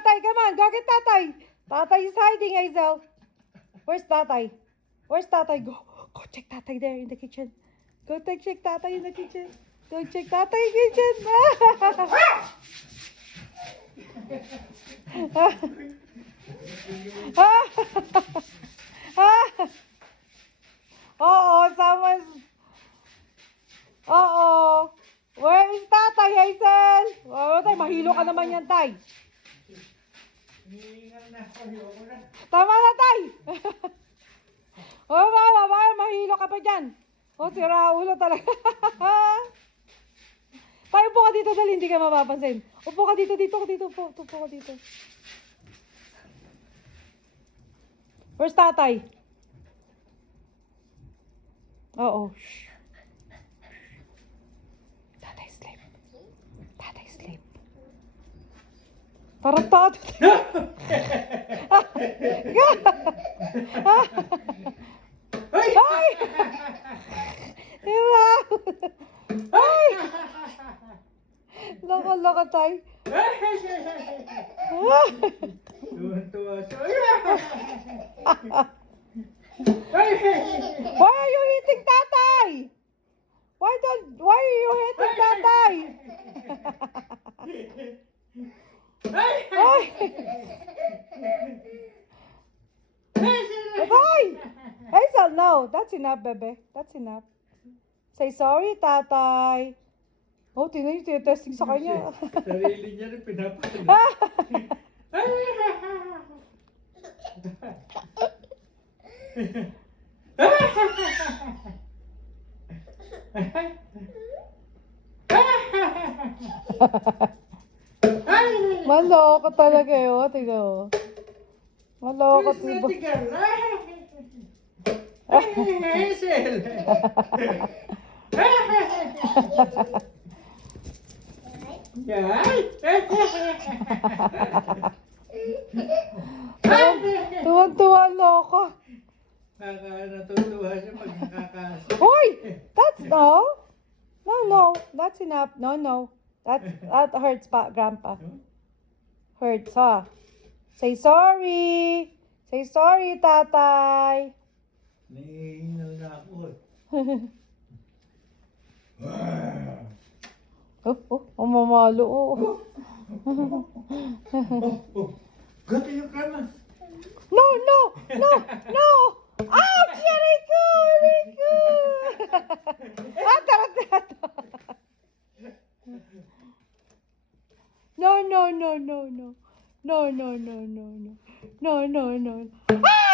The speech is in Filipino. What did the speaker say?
tatay. Come on, go get tatay. Tatay is hiding, Hazel. Where's tatay? Where's tatay? Go check tatay there in the kitchen. Go check tatay in the kitchen. Go check tatay in the kitchen. Someone's... Where is tatay, Hazel? Tay, mahilo ka naman yan, tay. Tama na, tay. Baba, mahilo ka pa dyan. Si Raulo talaga. Tay, upo ka dito, dali, hindi ka mapapansin. Upo ka dito, upo ka dito. Where's tatay? Shh. Tatay sleep. Parang tato. Ay! Ay! Loko tay. Why are you hitting tatay? Why are you hitting tatay? Tatay! Hazel, no. That's enough, bebe. That's enough. Say sorry, tatay. Tingnan yung testing sa kanya. Sarili niya rin pinapanood. Maloko talaga yun. Tingnan mo. Maloko. Hazel! Tuwan-tuwa loko. Natutuwa siya pag nakakasa. Hoy! That's no. That's enough. No. That hurts pa, Grandpa. Hurts, ha? Say sorry. Say sorry, tatay. Naihingal na ako. Mamalo. Gato yung kama. No. Ouch! Rico! Tarot. No. No. Ah!